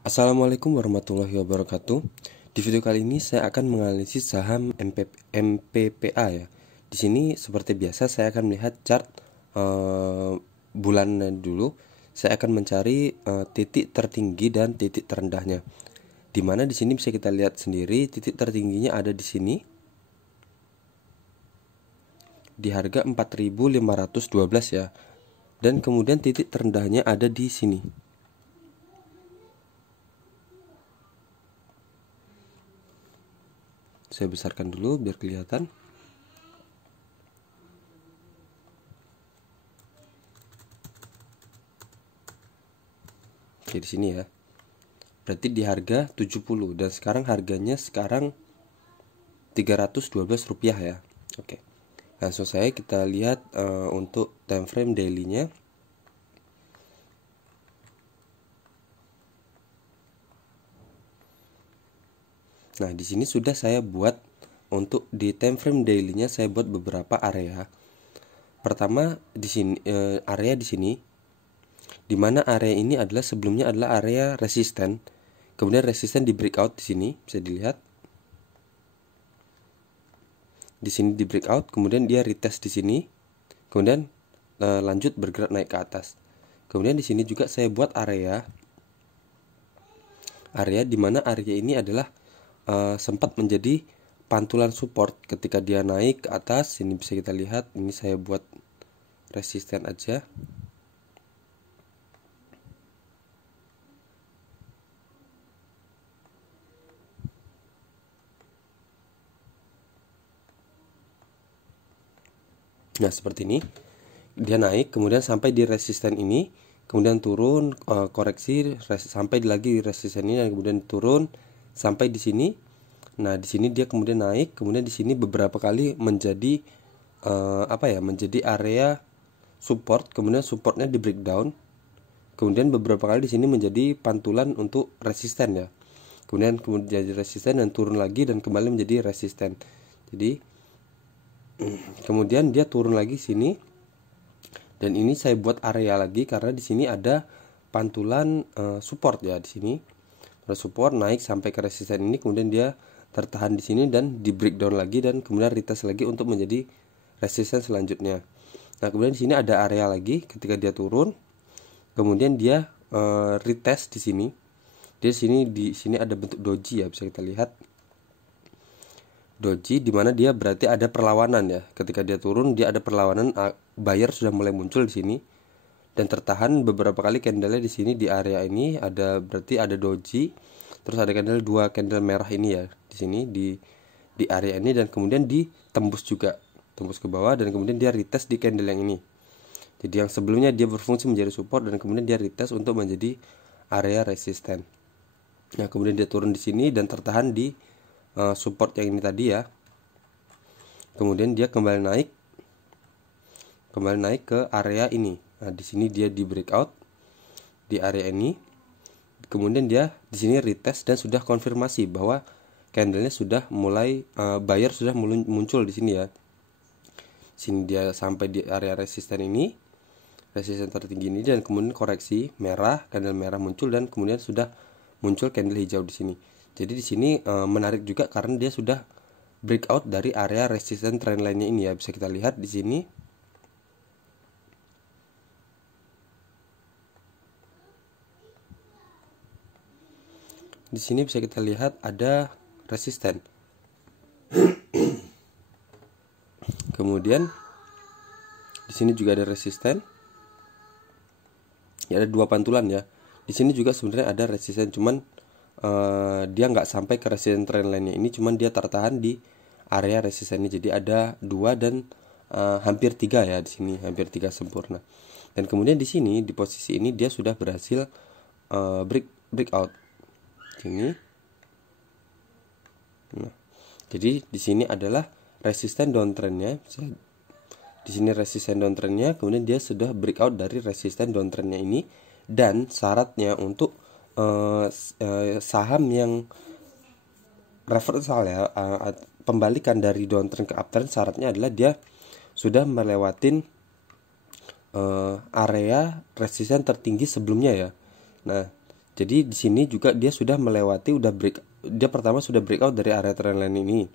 Assalamualaikum warahmatullahi wabarakatuh. Di video kali ini saya akan menganalisis saham MPPA ya. Di sini seperti biasa saya akan melihat chart bulannya dulu. Saya akan mencari titik tertinggi dan titik terendahnya. Di mana di sini bisa kita lihat sendiri titik tertingginya ada di sini di harga 4.512 ya. Dan kemudian titik terendahnya ada di sini. Saya besarkan dulu biar kelihatan. Oke, di sini ya. Berarti di harga 70 dan sekarang harganya Rp312 ya. Oke. Langsung saya kita lihat untuk time frame daily-nya. Nah, di sini sudah saya buat untuk di time frame daily-nya saya buat beberapa area. Pertama di sini area di sini, di mana area ini adalah sebelumnya adalah area resisten. Kemudian resisten di breakout di sini bisa dilihat. Di sini di breakout, kemudian dia retest di sini. Kemudian lanjut bergerak naik ke atas. Kemudian di sini juga saya buat area di mana area ini adalah sempat menjadi pantulan support ketika dia naik ke atas. Ini bisa kita lihat, ini saya buat resisten aja. Nah, seperti ini. Dia naik, kemudian sampai di resisten ini, kemudian turun, koreksi sampai lagi di resisten ini, dan kemudian turun sampai di sini. Nah, di sini dia kemudian naik, kemudian di sini beberapa kali menjadi menjadi area support, kemudian supportnya di breakdown. Kemudian beberapa kali di sini menjadi pantulan untuk resisten ya. Kemudian jadi resisten dan turun lagi dan kembali menjadi resisten. Jadi kemudian dia turun lagi sini, dan ini saya buat area lagi karena di sini ada pantulan support ya. Di sini ada support naik sampai ke resisten ini, kemudian dia tertahan di sini dan di breakdown lagi dan kemudian retest lagi untuk menjadi resisten selanjutnya. Nah, kemudian di sini ada area lagi ketika dia turun, kemudian dia retest di sini. Di sini ada bentuk doji ya, bisa kita lihat. Doji dimana dia berarti ada perlawanan ya. Ketika dia turun dia ada perlawanan, buyer sudah mulai muncul di sini dan tertahan beberapa kali candle di sini di area ini. Ada berarti ada doji, terus ada candle, dua candle merah ini ya di sini di area ini, dan kemudian ditembus juga, tembus ke bawah, dan kemudian dia retest di candle yang ini. Jadi yang sebelumnya dia berfungsi menjadi support dan kemudian dia retest untuk menjadi area resisten. Nah, kemudian dia turun di sini dan tertahan di support yang ini tadi ya. Kemudian dia kembali naik ke area ini. Nah, di sini dia di breakout di area ini. Kemudian dia di sini retest dan sudah konfirmasi bahwa candlenya sudah mulai buyer sudah muncul di sini ya. Sini dia sampai di area resisten ini, resisten tertinggi ini, dan kemudian koreksi merah, candle merah muncul dan kemudian sudah muncul candle hijau di sini. Jadi di sini menarik juga karena dia sudah breakout dari area resisten trendline-nya ini ya. Bisa kita lihat di sini. Di sini bisa kita lihat ada resisten. Kemudian di sini juga ada resisten. Ya, ada dua pantulan ya. Di sini juga sebenarnya ada resisten, cuman dia nggak sampai ke resisten trendline-nya ini, cuman dia tertahan di area resisten ini. Jadi ada dua dan hampir tiga ya di sini, hampir tiga sempurna. Dan kemudian di sini di posisi ini dia sudah berhasil breakout ini. Nah, jadi di sini adalah resisten downtrendnya. Di sini resisten downtrendnya, kemudian dia sudah breakout dari resisten downtrendnya ini, dan syaratnya untuk saham yang reversal ya, pembalikan dari downtrend ke uptrend, syaratnya adalah dia sudah melewatin area resisten tertinggi sebelumnya ya. Nah, Jadi di sini juga dia sudah melewati, dia pertama sudah breakout dari area trendline ini.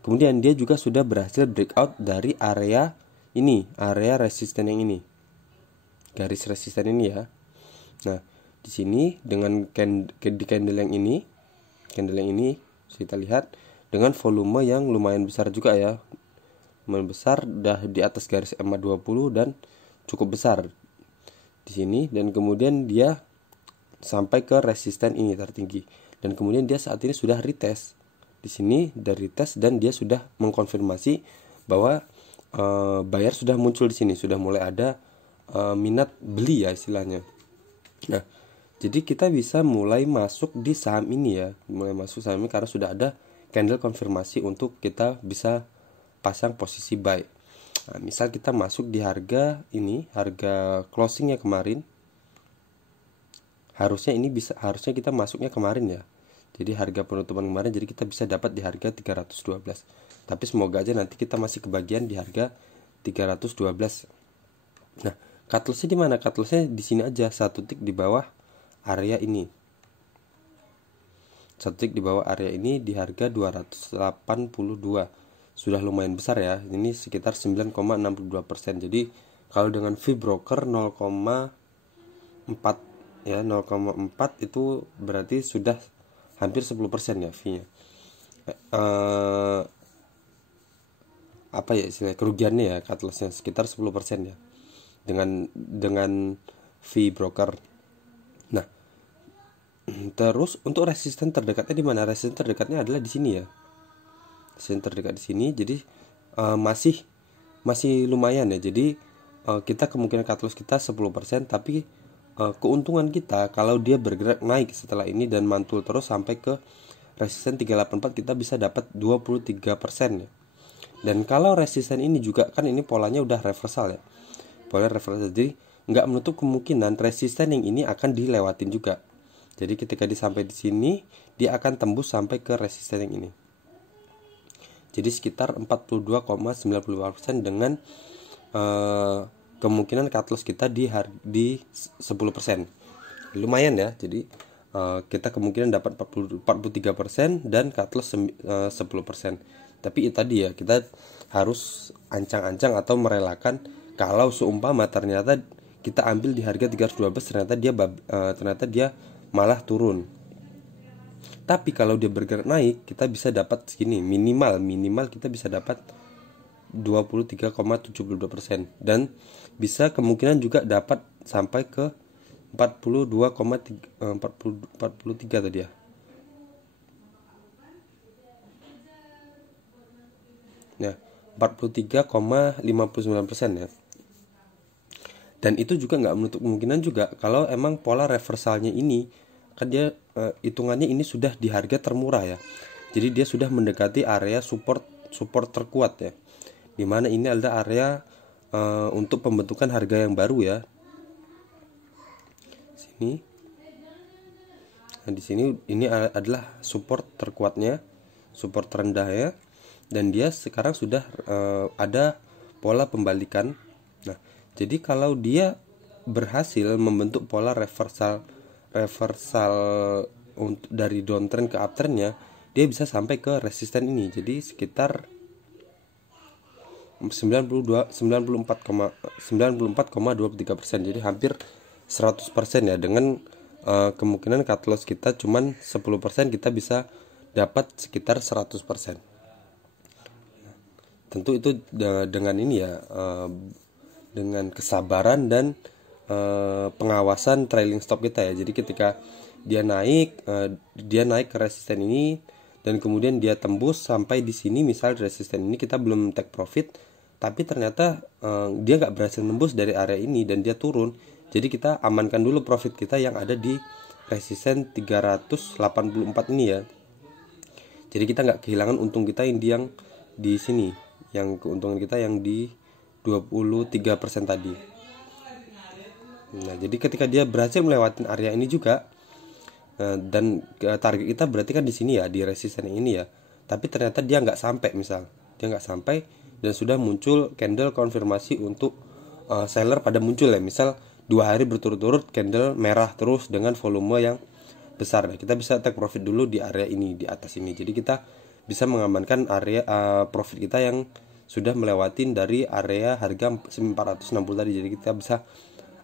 Kemudian dia juga sudah berhasil breakout dari area ini, area resisten yang ini, garis resisten ini ya. Nah, di sini dengan candle yang ini, kita lihat dengan volume yang lumayan besar juga ya, lumayan besar, dah di atas garis EMA 20 dan cukup besar di sini. Dan kemudian dia sampai ke resisten ini tertinggi, dan kemudian dia saat ini sudah retest di sini dari retest, dan dia sudah mengkonfirmasi bahwa buyer sudah muncul di sini, sudah mulai ada minat beli ya istilahnya. Nah, jadi kita bisa mulai masuk di saham ini ya, mulai masuk saham ini karena sudah ada candle konfirmasi untuk kita bisa pasang posisi buy. Nah, misal kita masuk di harga ini, harga closingnya kemarin, harusnya kita masuknya kemarin ya. Jadi harga penutupan kemarin, jadi kita bisa dapat di harga 312. Tapi semoga aja nanti kita masih kebagian di harga 312. Nah, cut loss-nya di mana? Cut loss-nya di sini aja, satu tick di bawah area ini. Satu tick di bawah area ini di harga 282. Sudah lumayan besar ya. Ini sekitar 9,62%. Jadi kalau dengan fee broker 0,4 ya, 0,4 itu berarti sudah hampir 10% ya fee-nya. Apa ya istilah kerugiannya ya, cut loss-nya sekitar 10% ya dengan fee broker. Nah, terus untuk resisten terdekatnya di mana? Resisten terdekatnya adalah di sini ya. Resisten terdekat di sini. Jadi masih lumayan ya. Jadi kita kemungkinan cut loss kita 10%, tapi keuntungan kita kalau dia bergerak naik setelah ini dan mantul terus sampai ke resisten 384, kita bisa dapat 23% ya. Dan kalau resisten ini juga kan ini polanya udah reversal ya, pola reversal, jadi nggak menutup kemungkinan resisten yang ini akan dilewatin juga. Jadi ketika sampai di sini dia akan tembus sampai ke resisten yang ini. Jadi sekitar 42,95% dengan kemungkinan cut loss kita di 10%. Lumayan ya. Jadi kita kemungkinan dapat 43% dan cut loss 10%. Tapi itu tadi ya, kita harus ancang-ancang atau merelakan kalau seumpama ternyata kita ambil di harga 312, ternyata dia malah turun. Tapi kalau dia bergerak naik, kita bisa dapat segini, minimal kita bisa dapat 23,72%, dan bisa kemungkinan juga dapat sampai ke 43 tadi ya. Nah, 43,59% ya. Dan itu juga nggak menutup kemungkinan juga kalau emang pola reversalnya ini kan dia hitungannya ini sudah di harga termurah ya. Jadi dia sudah mendekati area support terkuat ya. Dimana ini adalah area untuk pembentukan harga yang baru ya. Sini. Nah, di sini ini adalah support terkuatnya, support terendah ya. Dan dia sekarang sudah ada pola pembalikan. Nah, jadi kalau dia berhasil membentuk pola reversal dari downtrend ke uptrendnya, dia bisa sampai ke resisten ini. Jadi sekitar 94,23%. Jadi hampir 100% ya, dengan kemungkinan cut loss kita cuman 10%, kita bisa dapat sekitar 100%. Tentu itu dengan ini ya, dengan kesabaran dan pengawasan trailing stop kita ya. Jadi ketika dia naik ke resisten ini dan kemudian dia tembus sampai di sini, misal resisten ini kita belum take profit, tapi ternyata dia nggak berhasil nembus dari area ini dan dia turun. Jadi kita amankan dulu profit kita yang ada di resisten 384 ini ya. Jadi kita nggak kehilangan untung kita yang di sini, yang keuntungan kita yang di 23% tadi. Nah, jadi ketika dia berhasil melewati area ini juga, dan target kita berarti kan di sini ya, di resisten ini ya. Tapi ternyata dia nggak sampai, dan sudah muncul candle konfirmasi untuk seller pada muncul ya. Misal 2 hari berturut-turut candle merah terus dengan volume yang besar. Nah, kita bisa take profit dulu di area ini, di atas ini. Jadi kita bisa mengamankan area profit kita yang sudah melewatin dari area harga 460 tadi. Jadi kita bisa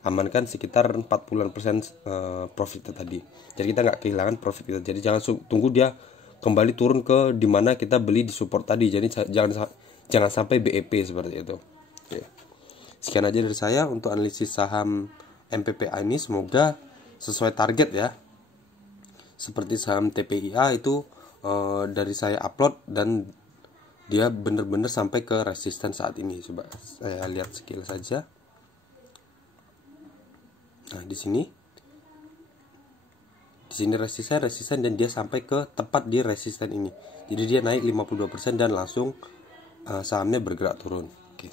amankan sekitar 40% profit tadi. Jadi kita nggak kehilangan profit kita. Jadi jangan tunggu dia kembali turun ke dimana kita beli di support tadi. Jadi jangan sampai BEP seperti itu. Oke. Sekian aja dari saya untuk analisis saham MPPA ini, semoga sesuai target ya. Seperti saham TPIA itu dari saya upload dan dia benar-benar sampai ke resisten saat ini. Coba saya lihat sekilas saja. Nah, di sini resisten dan dia sampai ke tepat di resisten ini. Jadi dia naik 52% dan langsung sahamnya bergerak turun. Oke.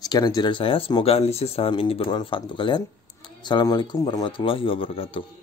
Sekian aja dari saya. Semoga analisis saham ini bermanfaat untuk kalian. Assalamualaikum warahmatullahi wabarakatuh.